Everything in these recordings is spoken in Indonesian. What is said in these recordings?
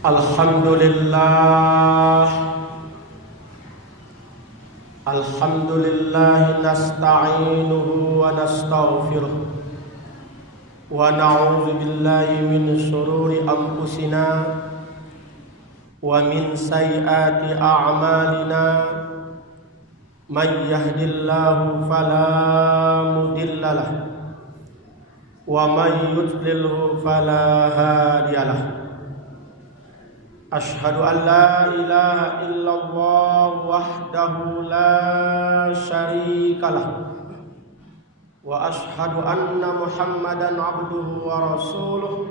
Alhamdulillah, nasta'inuhu wa nastaghfiruh wa na'udzu billahi min shururi anfusina wa min sayyiati a'malina. Man yahdihillahu fala mudilla lahu wa man yudlilhu fala hadiyalah. Ashhadu an la ilaha illallah wahdahu la syarikalah wa ashhadu anna Muhammadan abduhu wa rasuluh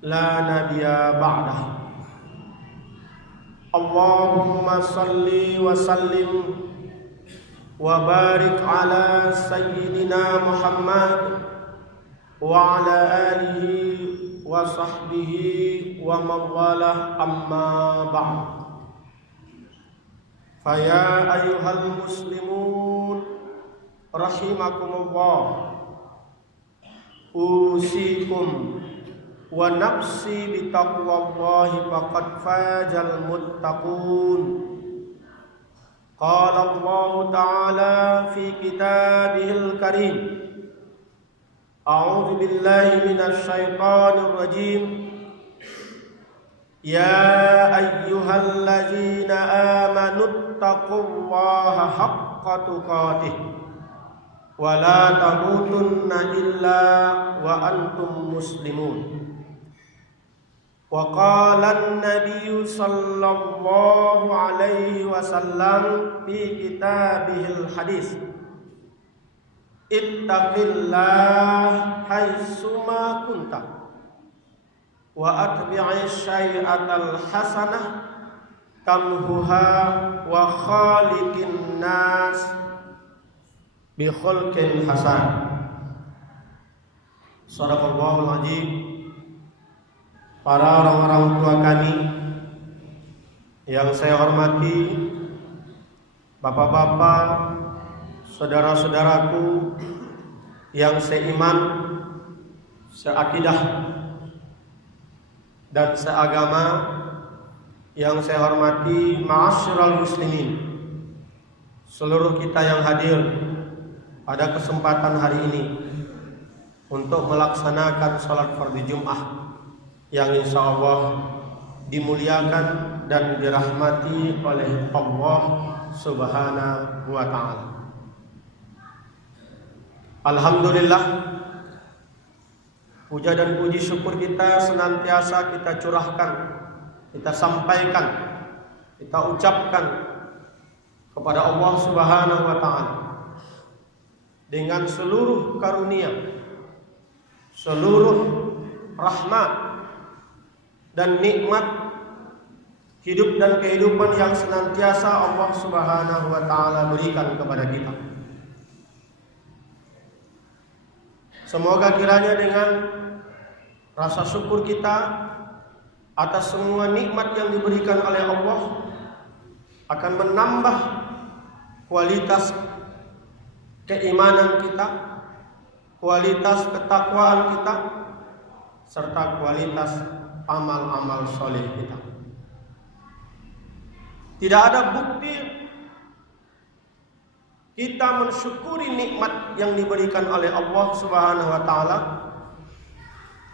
la nabiyya ba'dah. Allahumma salli wa sallim wa barik ala sayyidina Muhammad wa ala alihi wa sahbihi wa mawalah, amma ba'd. Faya ayyuhal muslimun rahimakumullah, usikum wa nafsi bitaqwallahi faqad fazal muttaqun. Qala Allah ta'ala fi kitabihil karim, a'udzu billahi minasy syaithanir rajim. Ya ayyuhalladzina amanu taqullaha haqqa tuqatih wa la tamutunna illa wa antum muslimun. Wa qala an-nabiyyu sallallahu alaihi wasallam fi kitabihil hadis, ittaqillah haitsuma kunta wa atbi'is syai'atal hasanah tamhuha wa khaliqin nas bi khulqin hasan. Shadaqallahul azim. Para orang-orang tua kami yang saya hormati, bapak-bapak, saudara-saudaraku yang seiman, seakidah, dan seagama, yang saya hormati, ma'asyiral muslimin, seluruh kita yang hadir pada kesempatan hari ini untuk melaksanakan salat fardhu Jum'ah yang insya Allah dimuliakan dan dirahmati oleh Allah Subhanahu wa ta'ala. Alhamdulillah, puja dan puji syukur kita senantiasa kita curahkan, kita sampaikan, kita ucapkan kepada Allah Subhanahu wa ta'ala dengan seluruh karunia, seluruh rahmat dan nikmat hidup dan kehidupan yang senantiasa Allah Subhanahu wa ta'ala berikan kepada kita. Semoga kiranya dengan rasa syukur kita atas semua nikmat yang diberikan oleh Allah akan menambah kualitas keimanan kita, kualitas ketakwaan kita, serta kualitas amal-amal soleh kita. Tidak ada bukti kita mensyukuri nikmat yang diberikan oleh Allah Subhanahu wa ta'ala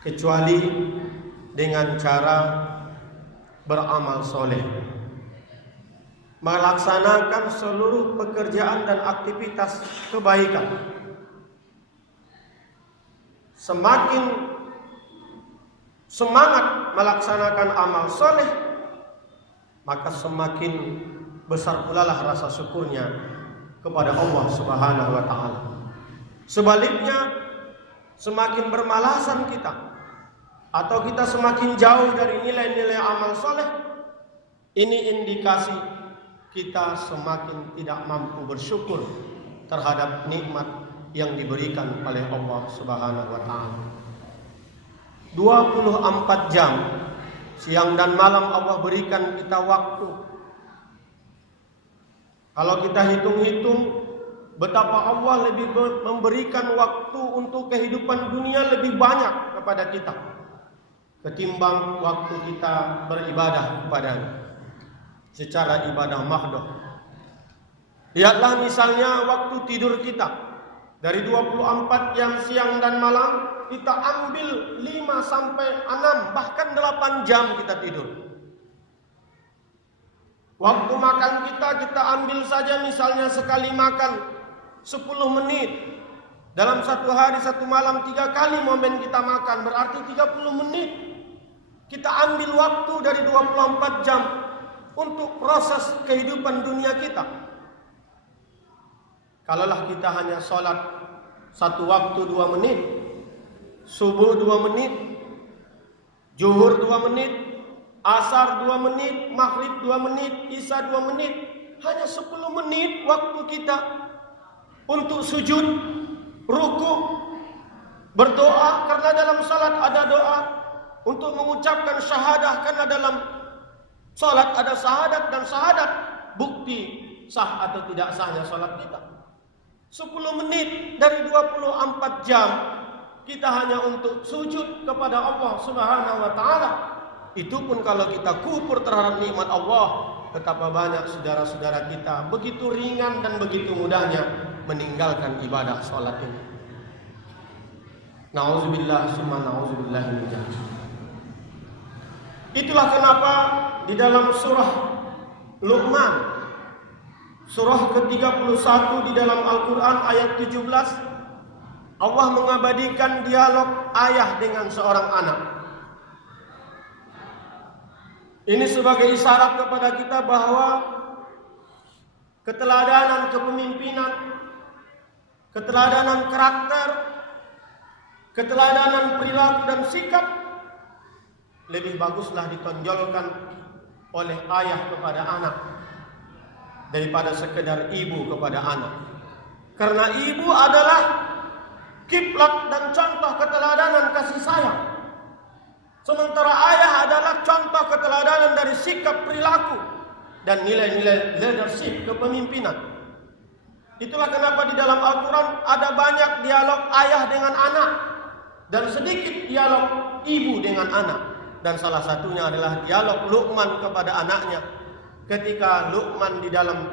kecuali dengan cara beramal soleh, melaksanakan seluruh pekerjaan dan aktivitas kebaikan. Semakin semangat melaksanakan amal soleh, maka semakin besar pula lah rasa syukurnya kepada Allah Subhanahu wa ta'ala. Sebaliknya, semakin bermalasan kita atau kita semakin jauh dari nilai-nilai amal soleh, ini indikasi kita semakin tidak mampu bersyukur terhadap nikmat yang diberikan oleh Allah Subhanahu wa ta'ala. 24 jam siang dan malam Allah berikan kita waktu. Kalau kita hitung-hitung betapa Allah lebih memberikan waktu untuk kehidupan dunia lebih banyak kepada kita ketimbang waktu kita beribadah kepadanya secara ibadah mahdoh. Lihatlah misalnya waktu tidur kita. Dari 24 jam siang dan malam, kita ambil 5 sampai 6 bahkan 8 jam kita tidur. Waktu makan kita ambil saja misalnya sekali makan 10 menit. Dalam satu hari satu malam 3 kali momen kita makan, berarti 30 menit. Kita ambil waktu dari 24 jam untuk proses kehidupan dunia kita. Kalaulah kita hanya sholat satu waktu 2 menit, subuh 2 menit, zuhur 2 menit, asar 2 menit, maghrib 2 menit, isya 2 menit, hanya 10 menit waktu kita untuk sujud, ruku, berdoa, karena dalam salat ada doa, untuk mengucapkan syahadah, karena dalam salat ada syahadat, dan syahadat bukti sah atau tidak sahnya salat kita. 10 menit dari 24 jam kita hanya untuk sujud kepada Allah Subhanahu wa taala. Itu pun kalau kita kufur terhadap nikmat Allah, betapa banyak saudara-saudara kita begitu ringan dan begitu mudahnya meninggalkan ibadah salat ini. Nauzubillah summa nauzubillah min dzalik. Itulah kenapa di dalam surah Luqman, surah ke-31 di dalam Al-Quran ayat 17, Allah mengabadikan dialog ayah dengan seorang anak. Ini sebagai isyarat kepada kita bahwa keteladanan kepemimpinan, keteladanan karakter, keteladanan perilaku dan sikap lebih baguslah ditonjolkan oleh ayah kepada anak daripada sekedar ibu kepada anak. Karena ibu adalah kiblat dan contoh keteladanan kasih sayang, sementara ayah adalah contoh keteladanan dari sikap perilaku dan nilai-nilai leadership kepemimpinan. Itulah kenapa di dalam Al-Quran ada banyak dialog ayah dengan anak dan sedikit dialog ibu dengan anak. Dan salah satunya adalah dialog Luqman kepada anaknya, ketika Luqman di dalam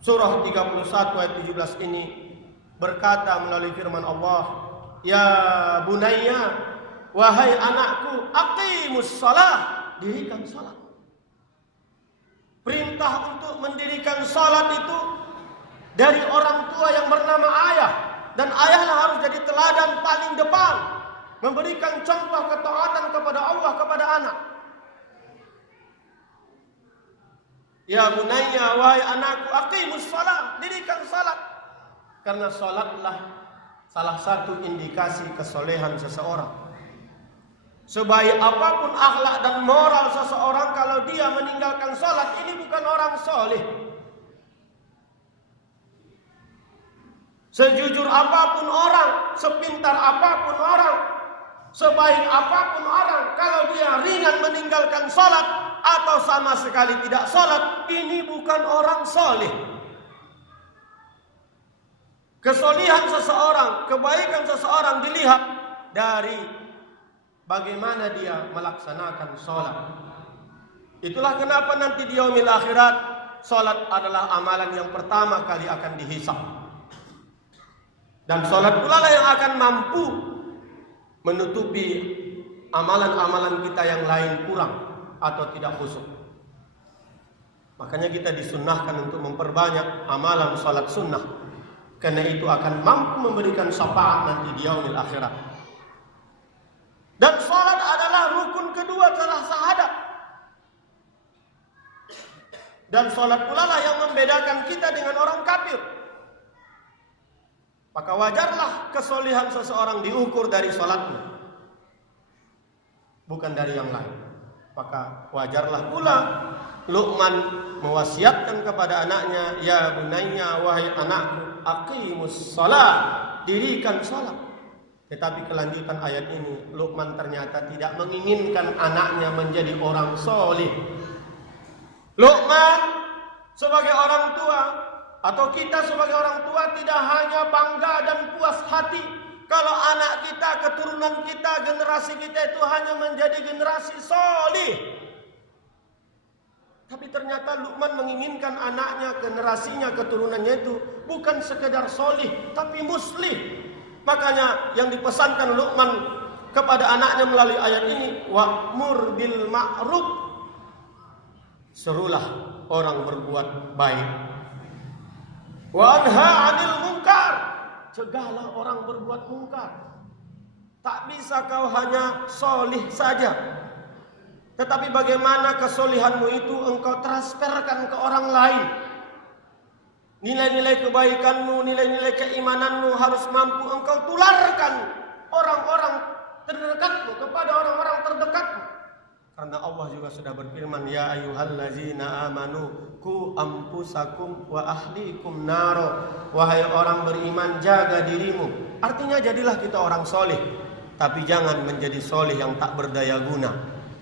surah 31 ayat 17 ini berkata melalui firman Allah, "Ya bunayya, wahai anakku, aqimus shalah," dirikan salat. Perintah untuk mendirikan salat itu dari orang tua yang bernama ayah, dan ayahlah harus jadi teladan paling depan, memberikan contoh ketaatan kepada Allah kepada anak. Ya bunayya, wahai anakku, aqimus shalah, dirikan salat. Karena salatlah salah satu indikasi kesolehan seseorang. Sebaik apapun akhlak dan moral seseorang, kalau dia meninggalkan salat, ini bukan orang soleh. Sejujur apapun orang, sepintar apapun orang, sebaik apapun orang, kalau dia ringan meninggalkan salat atau sama sekali tidak salat, ini bukan orang soleh. Kesolihan seseorang, kebaikan seseorang dilihat dari bagaimana dia melaksanakan salat. Itulah kenapa nanti di yaumil akhirat salat adalah amalan yang pertama kali akan dihisab. Dan salat pula lah yang akan mampu menutupi amalan-amalan kita yang lain kurang atau tidak khusyuk. Makanya kita disunnahkan untuk memperbanyak amalan salat sunnah, karena itu akan mampu memberikan syafaat nanti di yaumil akhirat. Dan salat adalah rukun kedua setelah syahadat. Dan salat pula lah yang membedakan kita dengan orang kafir. Maka wajarlah kesolihan seseorang diukur dari salatnya, bukan dari yang lain. Maka wajarlah pula Luqman mewasiatkan kepada anaknya, "Ya bunayya, wahai anakku, aqimus shalah," dirikan salat. Tetapi kelanjutan ayat ini, Luqman ternyata tidak menginginkan anaknya menjadi orang soleh. Luqman sebagai orang tua, atau kita sebagai orang tua, tidak hanya bangga dan puas hati kalau anak kita, keturunan kita, generasi kita itu hanya menjadi generasi solih. Tapi ternyata Luqman menginginkan anaknya, generasinya, keturunannya itu bukan sekedar solih, tapi muslih. Makanya yang dipesankan Luqman kepada anaknya melalui ayat ini, wa'mur bil ma'ruf, serulah orang berbuat baik. Wa anha 'anil munkar, cegahlah orang berbuat mungkar. Tak bisa kau hanya solih saja, tetapi bagaimana kesolihanmu itu engkau transferkan ke orang lain. Nilai-nilai kebaikanmu, nilai-nilai keimananmu harus mampu engkau tularkan orang-orang terdekatmu kepada orang-orang terdekatmu. Karena Allah juga sudah berfirman, ya ayyuhallazina amanu ku anfusakum wa ahlikum naro. Wahai orang beriman, jaga dirimu. Artinya jadilah kita orang soleh, tapi jangan menjadi soleh yang tak berdaya guna.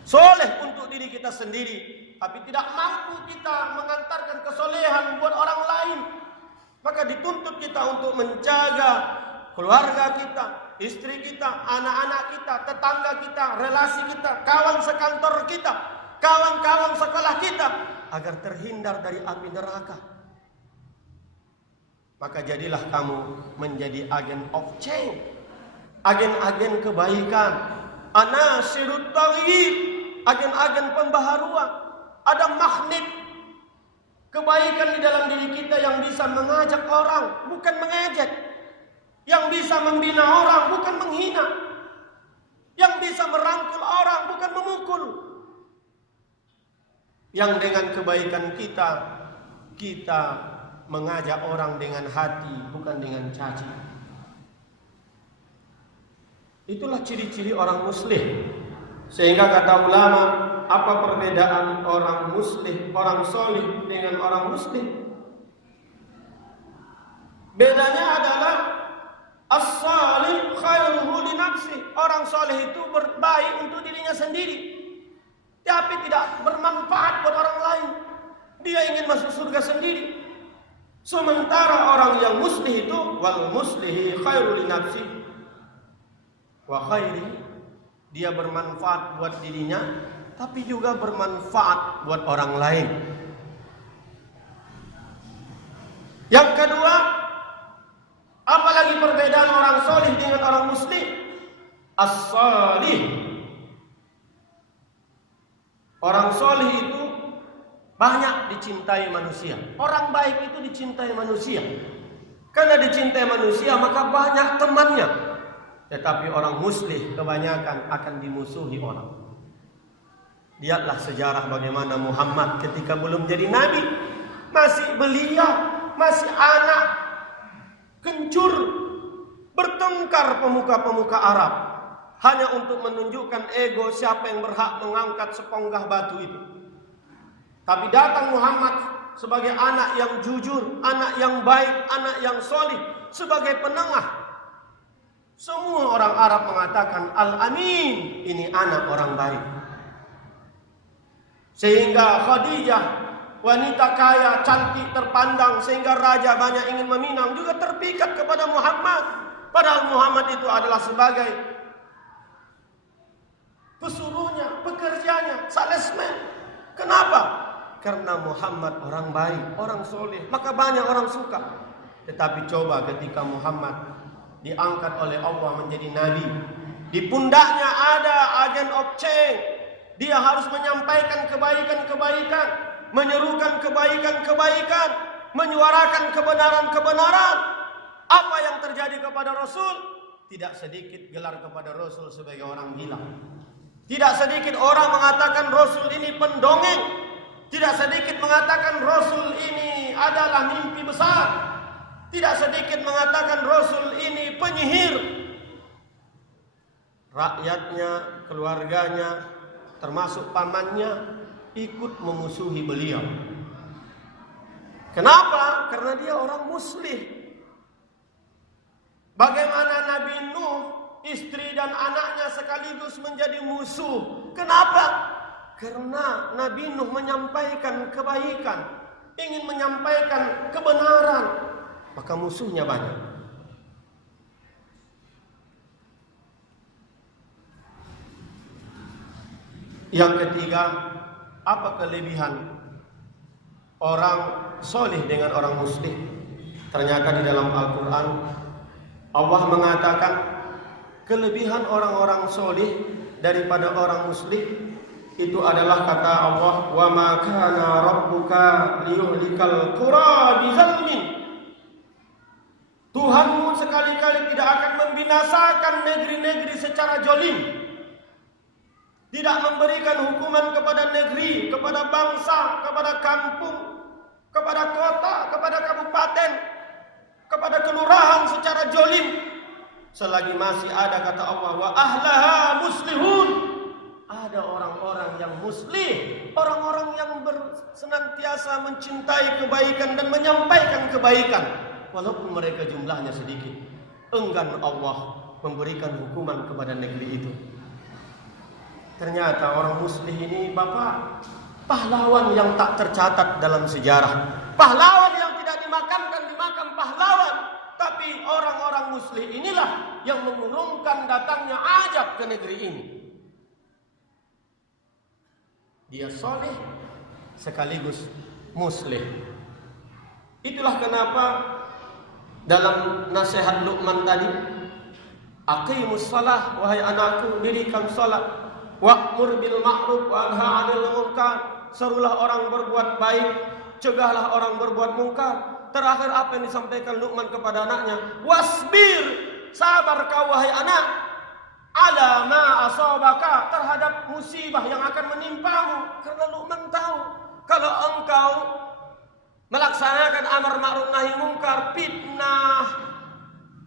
Soleh untuk diri kita sendiri, tapi tidak mampu kita mengantarkan kesolehan buat orang lain. Maka dituntut kita untuk menjaga keluarga kita, istri kita, anak-anak kita, tetangga kita, relasi kita, kawan sekantor kita, kawan-kawan sekolah kita, agar terhindar dari api neraka. Maka jadilah kamu menjadi agen of change, agen-agen kebaikan, anasirut taghyir, agen-agen pembaharuan. Ada magnet kebaikan di dalam diri kita yang bisa mengajak orang, bukan mengejek. Yang bisa membina orang, bukan menghina. Yang bisa merangkul orang, bukan memukul. Yang dengan kebaikan kita, kita mengajak orang dengan hati, bukan dengan caci. Itulah ciri-ciri orang muslim. Sehingga kata ulama, apa perbedaan orang muslim, orang solih dengan orang muslim? Bedanya adalah as-salih khairuhu li nafsi. Orang soleh itu berbaik untuk dirinya sendiri, tapi tidak bermanfaat buat orang lain. Dia ingin masuk surga sendiri. Sementara orang yang muslih itu, wal muslihi khairu li nafsi wa khairi, dia bermanfaat buat dirinya, tapi juga bermanfaat buat orang lain. Yang kedua, apalagi perbedaan orang solih dengan orang muslim? As-salih, orang solih itu banyak dicintai manusia. Orang baik itu dicintai manusia. Karena dicintai manusia, maka banyak temannya. Tetapi orang muslih kebanyakan akan dimusuhi orang. Lihatlah sejarah bagaimana Muhammad ketika belum jadi nabi, masih belia, masih anak, kencur, bertengkar pemuka-pemuka Arab hanya untuk menunjukkan ego siapa yang berhak mengangkat seponggah batu itu. Tapi datang Muhammad sebagai anak yang jujur, anak yang baik, anak yang solih, sebagai penengah. Semua orang Arab mengatakan Al-Amin, ini anak orang baik. Sehingga Khadijah, wanita kaya, cantik, terpandang, sehingga raja banyak ingin meminang, juga terpikat kepada Muhammad. Padahal Muhammad itu adalah sebagai pesuruhnya, pekerjanya, salesman. Kenapa? Karena Muhammad orang baik, orang soleh, maka banyak orang suka. Tetapi coba ketika Muhammad diangkat oleh Allah menjadi nabi, di pundaknya ada agen of change. Dia harus menyampaikan kebaikan-kebaikan, menyerukan kebaikan-kebaikan, menyuarakan kebenaran-kebenaran. Apa yang terjadi kepada Rasul? Tidak sedikit gelar kepada Rasul sebagai orang gila. Tidak sedikit orang mengatakan Rasul ini pendongeng. Tidak sedikit mengatakan Rasul ini adalah mimpi besar. Tidak sedikit mengatakan Rasul ini penyihir. Rakyatnya, keluarganya, termasuk pamannya ikut memusuhi beliau. Kenapa? Karena dia orang muslih. Bagaimana Nabi Nuh, istri dan anaknya sekaligus menjadi musuh? Kenapa? Karena Nabi Nuh menyampaikan kebaikan, ingin menyampaikan kebenaran, maka musuhnya banyak. Yang ketiga, apa kelebihan orang soleh dengan orang muslim? Ternyata di dalam Al-Quran Allah mengatakan kelebihan orang-orang soleh daripada orang muslim itu adalah kata Allah, wa ma kana rabbuka liyuhlikal qura bizalmin. Tuhanmu sekali-kali tidak akan membinasakan negeri-negeri secara jolim, tidak memberikan hukuman kepada negeri, kepada bangsa, kepada kampung, kepada kota, kepada kabupaten, kepada kelurahan secara jolim, selagi masih ada kata Allah, wa ahlaha muslihun. Ada orang-orang yang muslih, orang-orang yang senantiasa mencintai kebaikan dan menyampaikan kebaikan, walaupun mereka jumlahnya sedikit. Enggan Allah memberikan hukuman kepada negeri itu. Ternyata orang muslih ini, Bapak, pahlawan yang tak tercatat dalam sejarah. Pahlawan yang tidak dimakamkan di makam pahlawan. Tapi orang-orang muslih inilah yang mengurungkan datangnya ajab ke negeri ini. Dia soleh sekaligus muslih. Itulah kenapa dalam nasihat Luqman tadi, aqimus shalah, wahai anakku, dirikan salat, wa'mur bil ma'ruf wa anha 'anil munkar, serulah orang berbuat baik, cegahlah orang berbuat mungkar. Terakhir apa yang disampaikan Luqman kepada anaknya? Wasbir, sabar kau wahai anak, ala ma asabaka, terhadap musibah yang akan menimpamu. Karena Luqman tahu kalau engkau melaksanakan amar ma'ruf nahi mungkar, fitnah,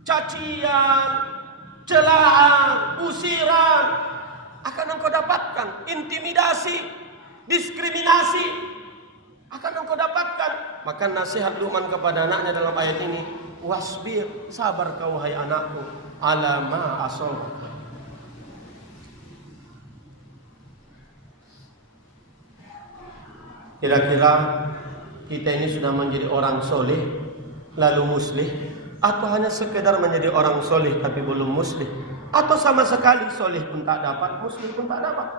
cacian, celaan, usiran akan engkau dapatkan, intimidasi, diskriminasi akan engkau dapatkan. Maka nasihat Luqman kepada anaknya dalam ayat ini, wasbir, sabar kau wahai anakku, ala ma asabaka. Kira-kira kita ini sudah menjadi orang soleh lalu muslih, atau hanya sekedar menjadi orang soleh tapi belum muslih, atau sama sekali soleh pun tak dapat, muslih pun tak dapat?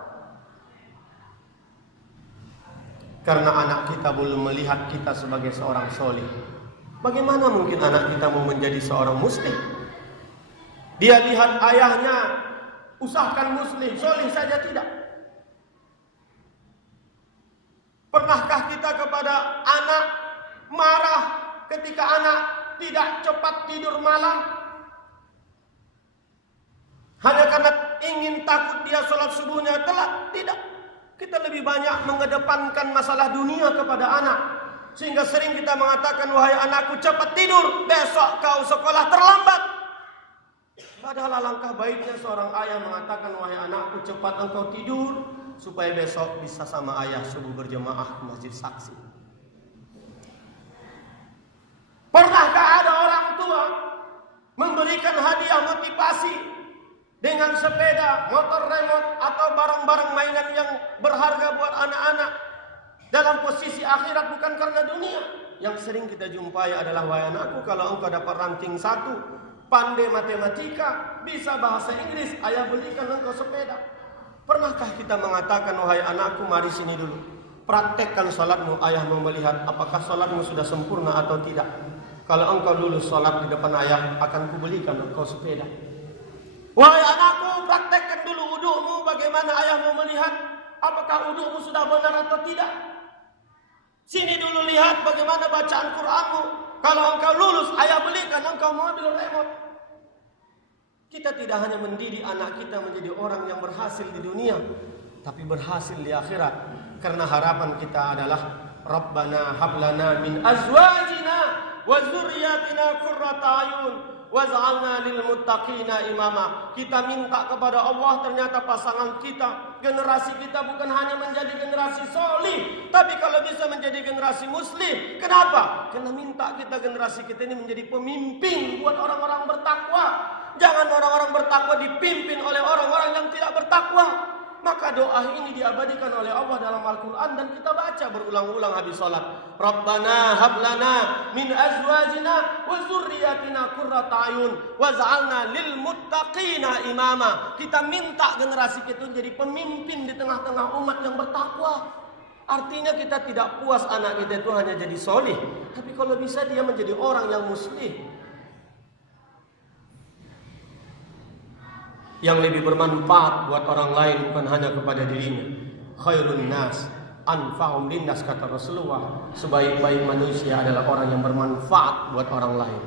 Karena anak kita belum melihat kita sebagai seorang soleh. Bagaimana mungkin anak kita mau menjadi seorang muslih? Dia lihat ayahnya usahakan muslim, soleh saja tidak. Pernahkah kita kepada anak marah ketika anak tidak cepat tidur malam? Hanya karena ingin takut dia sholat subuhnya telat? Tidak. Kita lebih banyak mengedepankan masalah dunia kepada anak. Sehingga sering kita mengatakan, wahai anakku cepat tidur, besok kau sekolah terlambat. Padahal alangkah baiknya seorang ayah mengatakan, wahai anakku cepat engkau tidur, supaya besok bisa sama ayah subuh berjemaah ke masjid saksi. Pernahkah ada orang tua memberikan hadiah motivasi dengan sepeda, motor remote, atau barang-barang mainan yang berharga buat anak-anak dalam posisi akhirat bukan karena dunia? Yang sering kita jumpai adalah, wahai anakku, kalau engkau dapat ranking 1, pandai matematika, bisa bahasa Inggris, ayah belikan engkau sepeda. Pernahkah kita mengatakan, wahai anakku, mari sini dulu, praktekkan salatmu, ayah mau melihat apakah salatmu sudah sempurna atau tidak. Kalau engkau lulus salat di depan ayah, akan kubelikan engkau sepeda. Wahai anakku, praktekkan dulu wudu'mu, bagaimana ayah mau melihat apakah wudu'mu sudah benar atau tidak. Sini dulu lihat bagaimana bacaan Qur'anmu. Kalau engkau lulus, ayah belikan engkau mobil remote. Kita tidak hanya mendidik anak kita menjadi orang yang berhasil di dunia, tapi berhasil di akhirat. Karena harapan kita adalah, Rabbana hablana min azwajina wa dzurriyyatina qurrata a'yun waj'alna lil muttaqina imama. Kita minta kepada Allah, ternyata pasangan kita, generasi kita bukan hanya menjadi generasi solih, tapi kalau bisa menjadi generasi muslim. Kenapa? Karena minta kita, generasi kita ini menjadi pemimpin buat orang-orang bertakwa. Jangan orang-orang bertakwa dipimpin oleh orang-orang yang tidak bertakwa. Maka doa ini diabadikan oleh Allah dalam Al-Quran dan kita baca berulang-ulang habis sholat. Rabbana hablana min azwajina wa zurriyatina qurrata ayun waj'alna lil muttaqina imama. Kita minta generasi kita jadi pemimpin di tengah-tengah umat yang bertakwa. Artinya kita tidak puas anak kita itu hanya jadi solih, tapi kalau bisa dia menjadi orang yang muslih, yang lebih bermanfaat buat orang lain bukan hanya kepada dirinya. Khairun nas anfa'um linnas, kata Rasulullah. Sebaik-baik manusia adalah orang yang bermanfaat buat orang lain.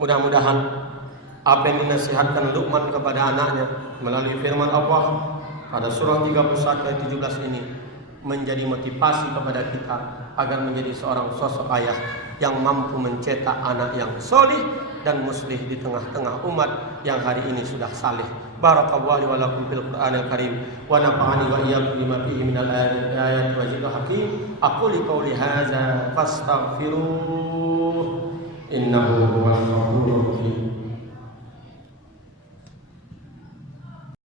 Mudah-mudahan apa yang dinasihatkan Luqman kepada anaknya melalui firman Allah pada surah 31 ayat 17 ini menjadi motivasi kepada kita agar menjadi seorang sosok ayah yang mampu mencetak anak yang solih dan muslih di tengah-tengah umat yang hari ini sudah saleh. Barakallahu wa lakum fil Qur'anil Karim wa nafa'ani wa iyyakum bima fihi minal ayati wa zikril hakim. Aqulu qawli hadza fastaghfiruh innahu huwal ghafurur rahim.